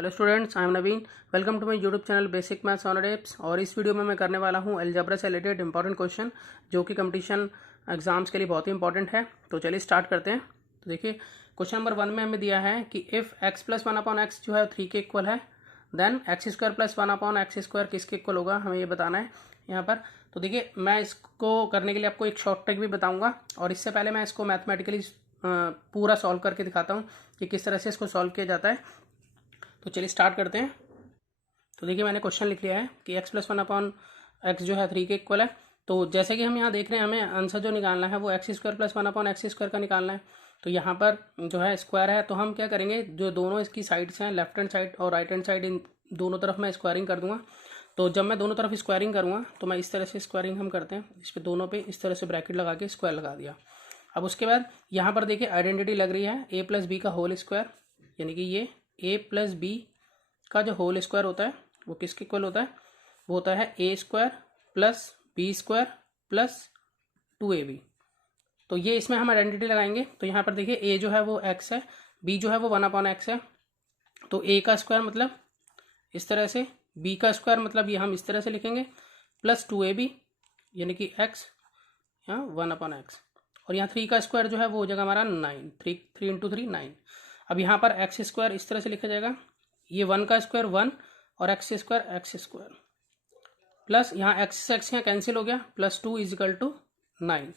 Hello students, I am Naveen. Welcome to my YouTube channel basic maths on apps. और इस video में मैं करने वाला हूं अलजेब्रा से रिलेटेड इंपॉर्टेंट क्वेश्चन जो कि कंपटीशन एग्जाम्स के लिए बहुत ही इंपॉर्टेंट है। तो चलिए स्टार्ट करते हैं। तो देखिए, क्वेश्चन नंबर 1 में हमें दिया है कि इफ़ x प्लस 1/x जो है 3 के इक्वल है, देन x² प्लस 1/x² किसके इक्वल होगा, हमें ये बताना है यहाँ पर। तो देखिए, मैं इसको करने के लिए आपको एक शॉर्ट ट्रिक भी बताऊँगा, और इससे पहले मैं इसको मैथमेटिकली पूरा सॉल्व करके दिखाता हूँ कि किस तरह से इसको सॉल्व किया जाता है। तो चलिए स्टार्ट करते हैं। तो देखिए, मैंने क्वेश्चन लिख लिया है कि x प्लस 1/x जो है 3 के इक्वल है। तो जैसे कि हम यहाँ देख रहे हैं, हमें आंसर जो निकालना है वो x² प्लस 1/x² का निकालना है। तो यहाँ पर जो है स्क्वायर है, तो हम क्या करेंगे, जो दोनों इसकी साइड्स हैं, लेफ्ट हैंड साइड और राइट हैंड साइड, इन दोनों तरफ मैं स्क्वायरिंग कर दूंगा। तो जब मैं दोनों तरफ स्क्वायरिंग करूँगा तो मैं इस तरह से स्क्वायरिंग हम करते हैं, इस पर दोनों पे इस तरह से ब्रैकेट लगा के स्क्वायर लगा दिया। अब उसके बाद यहाँ पर देखिए आइडेंटिटी लग रही है a प्लस बी का होल स्क्वायर, यानी कि ये a प्लस बी का जो होल स्क्वायर होता है वो किसके इक्वल होता है, वो होता है a² plus b² plus 2ab। तो ये इसमें हम आइडेंटिटी लगाएंगे। तो यहाँ पर देखिए a जो है वो x है, b जो है वो 1/x है। तो a का स्क्वायर मतलब इस तरह से, b का स्क्वायर मतलब ये हम इस तरह से लिखेंगे, प्लस 2ab यानी कि x यहाँ 1/x। और यहाँ 3 का स्क्वायर जो है वो हो जाएगा हमारा 9, 3 इंटू 3 9। अब यहाँ पर x² इस तरह से लिखा जाएगा, ये 1 का स्क्वायर 1 और x² प्लस यहाँ x यहाँ कैंसिल हो गया, प्लस 2 इज इक्वल टू 9।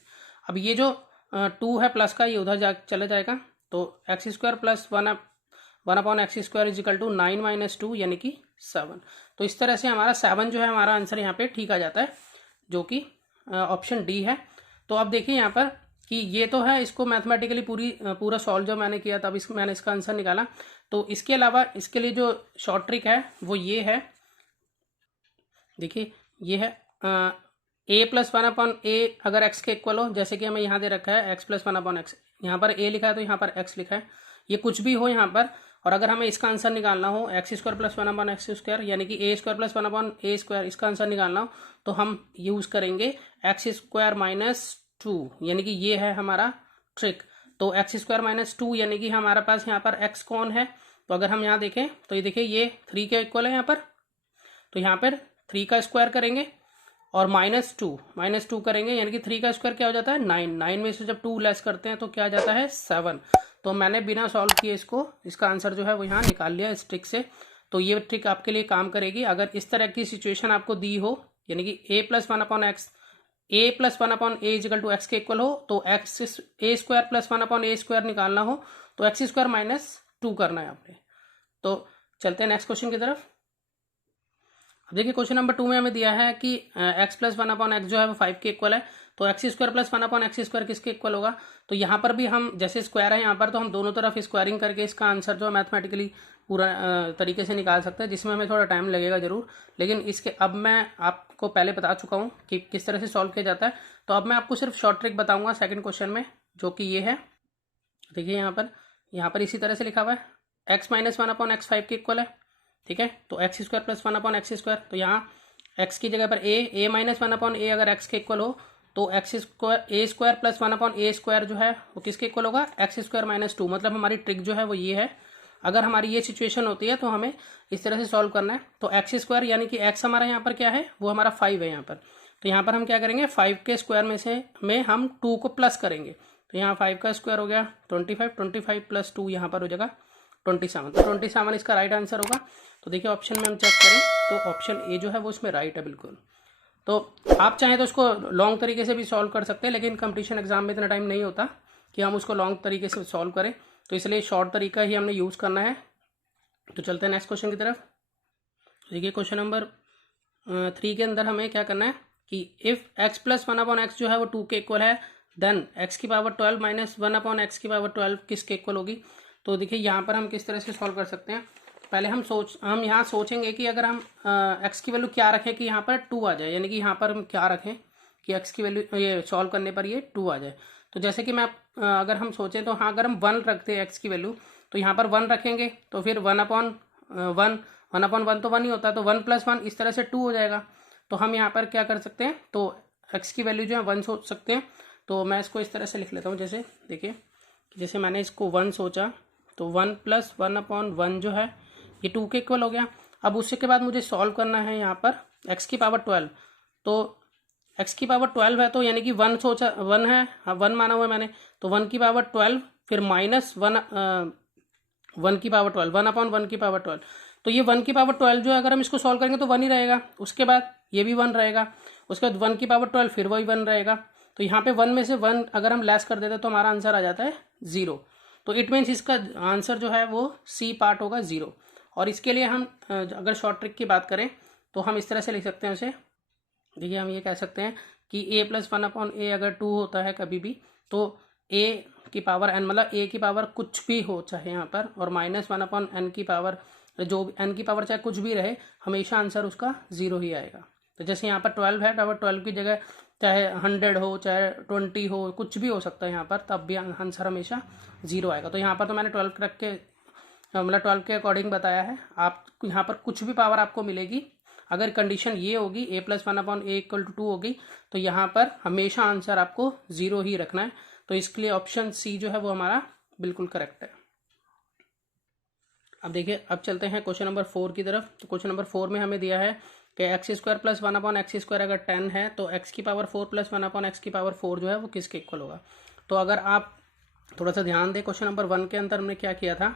अब ये जो 2 है प्लस का, ये उधर चला जाएगा। तो x² plus 1/x² is equal to 9 minus 2 यानी कि 7। तो इस तरह से हमारा 7 जो है हमारा आंसर यहाँ पे ठीक आ जाता है, जो कि ऑप्शन डी है। तो अब देखिए यहाँ पर कि ये तो है, इसको मैथमेटिकली पूरा सॉल्व जो मैंने किया तब मैंने इसका आंसर निकाला। तो इसके अलावा इसके लिए जो शॉर्ट ट्रिक है वो ये है, देखिए ये है a प्लस 1/a अगर x के इक्वल हो, जैसे कि हमें यहाँ दे रखा है x प्लस 1/x, यहाँ पर a लिखा है तो यहाँ पर x लिखा है, ये कुछ भी हो यहाँ पर। और अगर हमें इसका आंसर निकालना हो x² प्लस 1/x² यानी कि a² प्लस 1/a², इसका आंसर निकालना हो तो हम यूज़ करेंगे x² माइनस 2, यानी कि ये है हमारा ट्रिक। तो x² माइनस 2 यानी कि हमारे पास यहाँ पर x कौन है, तो अगर हम यहाँ देखें तो ये देखिए ये 3 के इक्वल है यहाँ पर। तो यहाँ पर 3 का स्क्वायर करेंगे और माइनस टू करेंगे, यानी कि 3 का स्क्वायर क्या हो जाता है 9 में से जब 2 लेस करते हैं तो क्या आ जाता है 7। तो मैंने बिना सॉल्व किए इसका आंसर जो है वो यहाँ निकाल लिया इस ट्रिक से। तो ये ट्रिक आपके लिए काम करेगी अगर इस तरह की सिचुएशन आपको दी हो, यानी कि a plus 1/a is equal to x के इक्वल हो, तो a² प्लस 1/a² निकालना हो तो x² माइनस 2 करना है आपने। तो चलते हैं नेक्स्ट क्वेश्चन की तरफ। अब देखिए, क्वेश्चन नंबर 2 में हमें दिया है कि x प्लस 1/x जो है वो 5 के इक्वल है। तो x² प्लस 1/x² किसके इक्वल होगा। तो यहाँ पर भी हम जैसे स्क्वायर है यहाँ पर, तो हम दोनों तरफ स्क्वायरिंग करके इसका आंसर जो है मैथमेटिकली पूरा तरीके से निकाल सकते हैं, जिसमें हमें थोड़ा टाइम लगेगा जरूर। लेकिन इसके अब मैं आपको पहले बता चुका हूँ कि किस तरह से सॉल्व किया जाता है। तो अब मैं आपको सिर्फ शॉर्ट ट्रिक बताऊँगा सेकेंड क्वेश्चन में, जो कि ये है। देखिए यहाँ पर इसी तरह से लिखा हुआ है x माइनस 1/x 5 के इक्वल है, ठीक है। तो x² प्लस 1/x², तो यहाँ x की जगह पर a माइनस 1/a अगर x के इक्वल हो तो a² प्लस 1/a² जो है वो किसके इक्वल होगा, x² माइनस 2। मतलब हमारी ट्रिक जो है वो ये है, अगर हमारी ये सिचुएशन होती है तो हमें इस तरह से सॉल्व करना है। तो x² यानी कि x हमारा यहाँ पर क्या है, वो हमारा 5 है यहाँ पर। तो यहाँ पर हम क्या करेंगे, 5 के स्क्वायर में हम 2 को प्लस करेंगे। तो यहाँ 5 का स्क्वायर हो गया 25 प्लस 2 यहाँ पर हो जाएगा 27। तो 27 इसका राइट आंसर होगा। तो देखिए ऑप्शन में हम चेक करें तो ऑप्शन ए जो है वो इसमें राइट है बिल्कुल। तो आप चाहें तो उसको लॉन्ग तरीके से भी सॉल्व कर सकते हैं, लेकिन कंपटीशन एग्जाम में इतना टाइम नहीं होता कि हम उसको लॉन्ग तरीके से सॉल्व करें, तो इसलिए शॉर्ट तरीका ही हमने यूज़ करना है। तो चलते हैं नेक्स्ट क्वेश्चन की तरफ। देखिए, क्वेश्चन नंबर 3 के अंदर हमें क्या करना है कि इफ़ x प्लस 1/x जो है वो 2 के इक्वल है, देन x की पावर 12 माइनस 1/x की पावर 12 किसके इक्वल होगी। तो देखिए यहाँ पर हम किस तरह से सॉल्व कर सकते हैं। पहले हम यहाँ सोचेंगे कि अगर हम x की वैल्यू क्या रखें कि यहाँ पर 2 आ जाए, यानी कि यहाँ पर हम क्या रखें कि x की वैल्यू ये सॉल्व करने पर ये 2 आ जाए। तो जैसे कि मैं अगर हम सोचें तो हाँ, अगर हम 1 रखते हैं x की वैल्यू, तो यहाँ पर 1 रखेंगे तो फिर 1/1 तो 1 ही होता है, तो 1 + 1 इस तरह से 2 हो जाएगा। तो हम यहाँ पर क्या कर सकते हैं, तो x की वैल्यू जो है 1 सोच सकते हैं। तो मैं इसको इस तरह से लिख लेता हूँ, जैसे देखिए, जैसे मैंने इसको 1 सोचा तो 1 + 1/1 जो है ये 2 के इक्वल हो गया। अब उसके बाद मुझे सॉल्व करना है यहाँ पर x की पावर 12। तो x की पावर 12 है, तो यानी कि 1 सोचा 1 है, हाँ 1 माना हुआ है मैंने, तो 1 की पावर 12 फिर माइनस 1 की पावर 12, 1/1 की पावर 12। तो ये 1 की पावर 12 जो है अगर हम इसको सॉल्व करेंगे तो 1 ही रहेगा। उसके बाद ये भी 1 रहेगा, उसके बाद 1 की पावर 12 फिर वही 1 रहेगा। तो यहाँ पे 1 में से 1 अगर हम लेस कर देते तो हमारा आंसर आ जाता है 0। तो इट मीन्स इसका आंसर जो है वो सी पार्ट होगा 0। और इसके लिए हम अगर शॉर्ट ट्रिक की बात करें तो हम इस तरह से लिख सकते हैं उसे। देखिए हम ये कह सकते हैं कि a + 1/a अगर 2 होता है कभी भी, तो a की पावर n मतलब a की पावर कुछ भी हो चाहे यहाँ पर, और -1/n की पावर, जो n की पावर चाहे कुछ भी रहे, हमेशा आंसर उसका 0 ही आएगा। तो जैसे यहाँ पर 12 है, तो 12 की जगह चाहे 100 हो चाहे 20 हो, कुछ भी हो सकता है यहाँ पर, तब भी आंसर हमेशा 0 आएगा। तो यहाँ पर तो मैंने 12 रख के मतलब 12 के अकॉर्डिंग बताया है। आप यहाँ पर कुछ भी पावर आपको मिलेगी, अगर कंडीशन ये होगी a + 1/a = 2 होगी, तो यहाँ पर हमेशा आंसर आपको 0 ही रखना है। तो इसके लिए ऑप्शन सी जो है वो हमारा बिल्कुल करेक्ट है। अब देखिए, अब चलते हैं क्वेश्चन नंबर 4 की तरफ। तो क्वेश्चन नंबर 4 में हमें दिया है कि x² + 1/x² अगर 10 है तो x की पावर 4 + 1/x की पावर 4 जो है वो किसके इक्वल होगा। तो अगर आप थोड़ा सा ध्यान दें, क्वेश्चन नंबर 1 के अंदर हमने क्या किया था।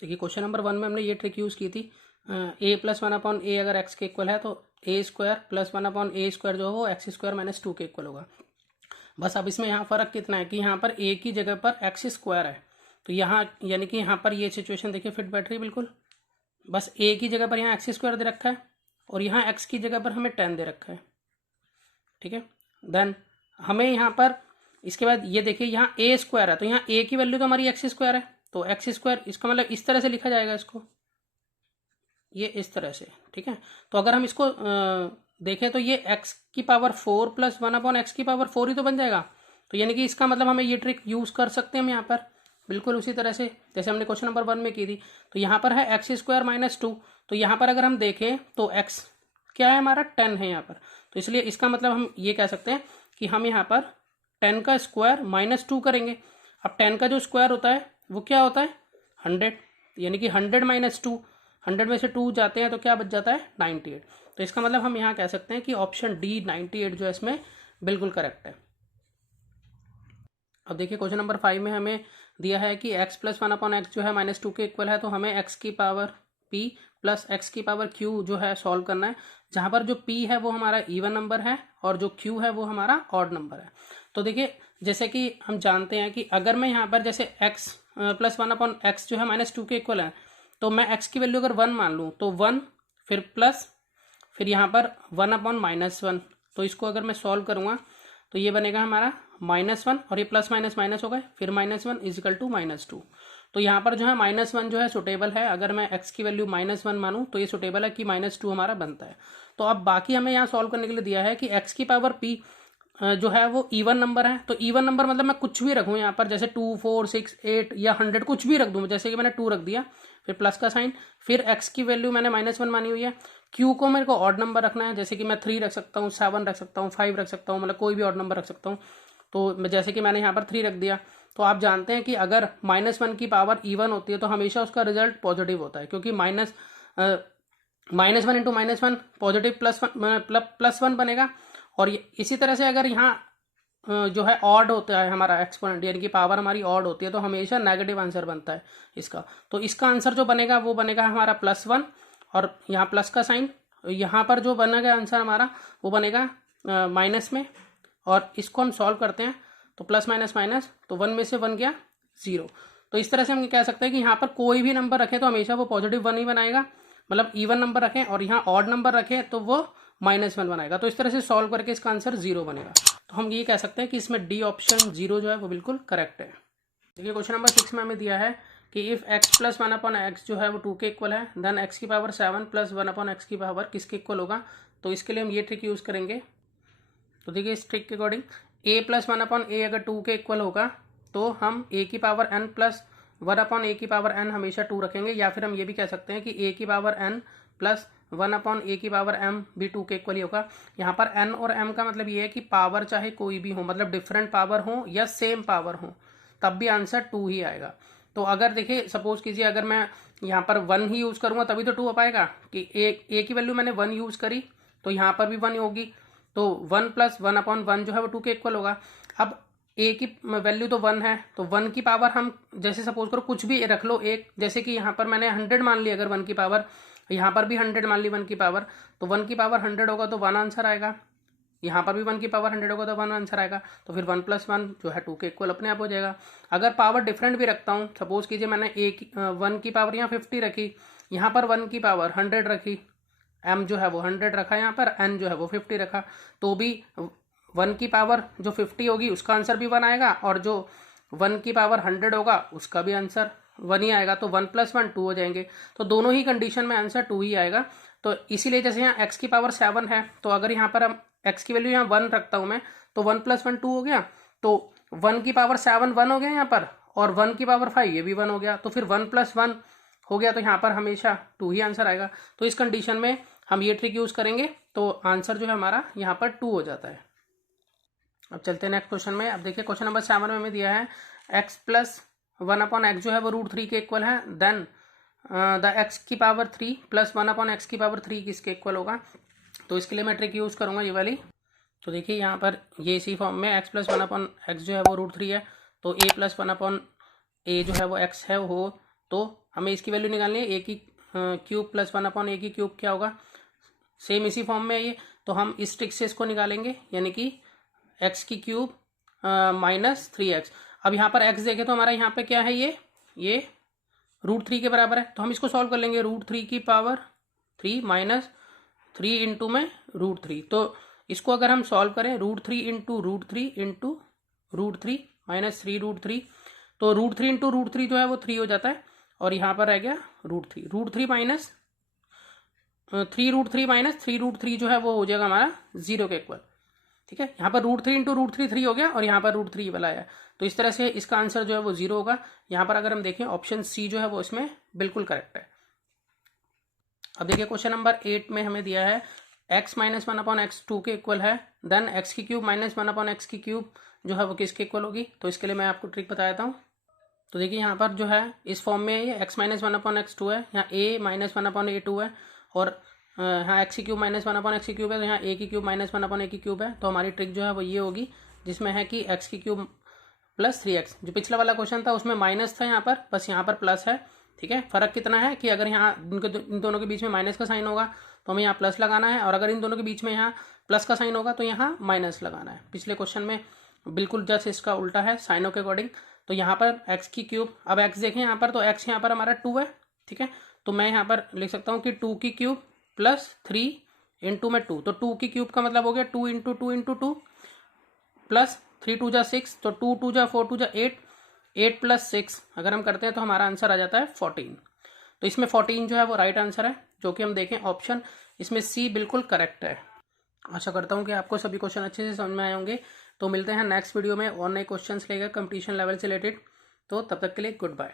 देखिए क्वेश्चन नंबर 1 में हमने ये ट्रिक यूज़ की थी, a + 1/a अगर x के इक्वल है तो a² + 1/a² जो है वो x² - 2 के इक्वल होगा। बस अब इसमें यहाँ फ़र्क कितना है कि यहाँ पर a की जगह पर x² है, तो यहाँ यानी कि यहाँ पर ये सिचुएशन देखिए फिट बैठ रही है बिल्कुल। बस a की जगह पर यहाँ x² दे रखा है और यहाँ x की जगह पर हमें 10 दे रखा है, ठीक है। देन हमें यहाँ पर इसके बाद ये देखिए यहाँ a² है, तो यहाँ a की वैल्यू तो हमारी x² है, तो x², इसका मतलब इस तरह से लिखा जाएगा इसको, ये इस तरह से, ठीक है। तो अगर हम इसको देखें तो ये x की पावर 4 + 1/x की पावर 4 ही तो बन जाएगा। तो यानी कि इसका मतलब हमें ये ट्रिक यूज़ कर सकते हैं हम यहाँ पर बिल्कुल उसी तरह से जैसे हमने क्वेश्चन नंबर 1 में की थी। तो यहाँ पर है x² - 2, तो यहाँ पर अगर हम देखें तो x क्या है हमारा 10 है यहाँ पर, तो इसलिए इसका मतलब हम ये कह सकते हैं कि हम यहाँ पर 10 का स्क्वायर -2 करेंगे। अब 10 का जो स्क्वायर होता है वो क्या होता है 100, यानी कि 100 - 2, 100 में से 2 जाते हैं तो क्या बच जाता है 98। तो इसका मतलब हम यहाँ कह सकते हैं कि ऑप्शन डी 98 जो है इसमें बिल्कुल करेक्ट है। अब देखिए क्वेश्चन नंबर 5 में हमें दिया है कि x + 1/x जो है -2 के इक्वल है, तो हमें x की पावर p + x की पावर q जो है सॉल्व करना है, जहाँ पर जो p है वो हमारा इवन नंबर है और जो q है वो हमारा ऑड नंबर है। तो देखिए जैसे कि हम जानते हैं कि अगर मैं यहाँ पर जैसे x + 1/x जो है -2 के इक्वल है, तो मैं x की वैल्यू अगर 1 मान लूँ तो 1 फिर प्लस फिर यहाँ पर 1/-1, तो इसको अगर मैं सॉल्व करूँगा तो ये बनेगा हमारा -1 और ये प्लस माइनस माइनस हो गए, फिर -1 = -2। तो यहाँ पर जो है -1 जो है सुटेबल है, अगर मैं x की वैल्यू -1 मानूँ तो ये सुटेबल है कि -2 हमारा बनता है। तो अब बाकी हमें यहाँ सॉल्व करने के लिए दिया है कि x की पावर p जो है वो इवन नंबर है। तो इवन नंबर मतलब मैं कुछ भी रखूँ यहाँ पर, जैसे 2, 4, 6, 8 या 100 कुछ भी रख दूँ, जैसे कि मैंने 2 रख दिया, फिर प्लस का साइन, फिर x की वैल्यू मैंने -1 मानी हुई है। q को मेरे को ऑड नंबर रखना है, जैसे कि मैं 3 रख सकता हूँ, 7 रख सकता हूँ, 5 रख सकता हूँ, मतलब कोई भी ऑड नंबर रख सकता हूँ। तो जैसे कि मैंने यहाँ पर 3 रख दिया। तो आप जानते हैं कि अगर -1 की पावर इवन होती है तो हमेशा उसका रिजल्ट पॉजिटिव होता है, क्योंकि -1 × -1 पॉजिटिव +1 बनेगा। और इसी तरह से अगर यहाँ जो है ऑड होता है हमारा एक्सपोनेंट, यानी कि पावर हमारी ऑड होती है, तो हमेशा नेगेटिव आंसर बनता है इसका। तो इसका आंसर जो बनेगा वो बनेगा हमारा +1 और यहाँ प्लस का साइन, यहाँ पर जो बनेगा आंसर हमारा वो बनेगा माइनस में, और इसको हम सॉल्व करते हैं तो प्लस माइनस माइनस, तो 1 में से 1 गया 0। तो इस तरह से हम ये कह सकते हैं कि यहाँ पर कोई भी नंबर रखें तो हमेशा वो +1 ही बनाएगा, मतलब इवन नंबर रखें, और यहाँ ऑड नंबर रखें तो वो -1 बनाएगा। तो इस तरह से सॉल्व करके इसका आंसर 0 बनेगा। तो हम ये कह सकते हैं कि इसमें डी ऑप्शन 0 जो है वो बिल्कुल करेक्ट है। देखिए क्वेश्चन नंबर 6 में हमें दिया है कि इफ़ x + 1/x जो है वो 2 के इक्वल है, देन x की पावर 7 + 1/x की पावर किसके इक्वल होगा। तो इसके लिए हम ये ट्रिक यूज़ करेंगे। तो देखिए इस ट्रिक के अकॉर्डिंग a + 1/a अगर 2 के इक्वल होगा तो हम a की पावर n + 1/a की पावर n हमेशा 2 रखेंगे, या फिर हम ये भी कह सकते हैं कि a की पावर n + 1/a की पावर m भी 2 के इक्वल ही होगा। यहाँ पर n और m का मतलब ये है कि पावर चाहे कोई भी हो, मतलब डिफरेंट पावर हो या सेम पावर हो, तब भी आंसर 2 ही आएगा। तो अगर देखिए सपोज कीजिए अगर मैं यहाँ पर 1 ही यूज़ करूँगा तभी तो 2 आ पाएगा, कि ए की वैल्यू मैंने 1 यूज़ करी तो यहाँ पर भी 1 होगी, तो 1 + 1/1 जो है वो 2 के इक्वल होगा। अब ए की वैल्यू तो 1 है, तो 1 की पावर हम जैसे सपोज करो कुछ भी रख लो एक, जैसे कि यहाँ पर मैंने 100 मान ली, अगर 1 की पावर, यहाँ पर भी 100 मान ली 1 की पावर, तो 1 की पावर 100 होगा तो 1 आंसर आएगा। यहाँ पर भी 1 की पावर 100 होगा तो 1 आंसर आएगा। तो फिर 1 + 1 जो है 2 के इक्वल अपने आप हो जाएगा। अगर पावर डिफरेंट भी रखता हूँ, सपोज कीजिए मैंने 1 की पावर यहाँ 50 रखी, यहाँ पर 1 की पावर 100 रखी, m जो है वो 100 रखा, यहाँ पर n जो है वो 50 रखा, तो भी 1 की पावर जो 50 होगी उसका आंसर भी 1 आएगा, और जो 1 की पावर 100 होगा उसका भी आंसर 1 ही आएगा। तो 1 + 1 2 हो जाएंगे। तो दोनों ही कंडीशन में आंसर 2 ही आएगा। तो इसीलिए जैसे यहाँ x की पावर 7 है, तो अगर यहाँ पर हम x की वैल्यू यहाँ 1 रखता हूँ मैं, तो 1 + 1 2 हो गया, तो 1 की पावर 7 1 हो गया यहाँ पर, और 1 की पावर 5 ये भी 1 हो गया, तो फिर 1 + 1 हो गया, तो यहाँ पर हमेशा 2 ही आंसर आएगा। तो इस कंडीशन में हम ये ट्रिक यूज़ करेंगे तो आंसर जो है हमारा यहाँ पर 2 हो जाता है। अब चलते हैं नेक्स्ट क्वेश्चन में। अब देखिए क्वेश्चन नंबर 7 में हमें दिया है x + 1/x जो है वो √3 के इक्वल है, देन द x की पावर 3 + 1/x की पावर 3 किसके इक्वल होगा। तो इसके लिए मैं ट्रिक यूज़ करूँगा ये वाली। तो देखिए यहाँ पर ये इसी फॉर्म में x + 1/x जो है वो √3 है, तो a + 1/a जो है वो x है हो, तो हमें इसकी वैल्यू निकालनी है। a की क्यूब + 1/a की क्यूब क्या होगा, सेम इसी फॉर्म में है ये, तो हम इस ट्रिक से इसको निकालेंगे, यानी कि x की क्यूब -3x। अब यहाँ पर x देखें तो हमारा यहाँ पे क्या है, ये √3 के बराबर है, तो हम इसको सॉल्व कर लेंगे। √3 की पावर 3 -3 इंटू में √3, तो इसको अगर हम सॉल्व करें √3 इंटू √3 इंटू √3 -3 √3, तो √3 इंटू √3 जो है वो 3 हो जाता है, और यहाँ पर रह गया √3 -3 √3 जो है वो हो जाएगा हमारा 0 के इक्वल। ठीक है, यहाँ पर √3 इंटू √3 3 हो गया, और यहाँ पर √3 वाला आया, तो इस तरह से इसका आंसर जो है वो 0 होगा। यहाँ पर अगर हम देखें ऑप्शन सी जो है वो इसमें बिल्कुल करेक्ट है। अब देखिए क्वेश्चन नंबर 8 में हमें दिया है x - 1/x 2 के इक्वल है, देन x की क्यूब -1/x की क्यूब जो है वो किसके इक्वल होगी। तो इसके लिए मैं आपको ट्रिक बता देता हूँ। तो देखिए यहाँ पर जो है इस फॉर्म में ये x - 1/x 2 है, यहाँ a - 1/a 2 है, और यहाँ x की क्यूब -1/x की क्यूब है, तो यहाँ a की क्यूब -1/a की क्यूब है। तो हमारी ट्रिक जो है वो ये होगी, जिसमें है कि x की क्यूब + 3x, जो पिछला वाला क्वेश्चन था उसमें माइनस था, यहाँ पर बस यहाँ पर प्लस है। ठीक है, फर्क कितना है कि अगर यहाँ इन दोनों के बीच में माइनस का साइन होगा तो हमें यहाँ प्लस लगाना है, और अगर इन दोनों के बीच में यहाँ प्लस का साइन होगा तो यहाँ माइनस लगाना है। पिछले क्वेश्चन में बिल्कुल जस्ट इसका उल्टा है साइनों के अकॉर्डिंग। तो यहाँ पर x की क्यूब, अब x देखें यहाँ पर, तो x यहाँ पर हमारा 2 है। ठीक है, तो मैं यहाँ पर लिख सकता हूँ कि 2 की क्यूब +3 इंटू में 2, तो 2 की क्यूब का मतलब हो गया 2 इंटू 2 इंटू 2 प्लस 3 2 जा 6, तो 2 2 जा 4 2 जा 8, 8 + 6 अगर हम करते हैं तो हमारा आंसर आ जाता है 14। तो इसमें 14 जो है वो राइट आंसर है, जो कि हम देखें ऑप्शन इसमें सी बिल्कुल करेक्ट है। आशा करता हूँ कि आपको सभी क्वेश्चन अच्छे से समझ में आए होंगे। तो मिलते हैं नेक्स्ट वीडियो में और नए क्वेश्चंस लेकर कंपटीशन लेवल से रिलेटेड। तो तब तक के लिए गुड बाय।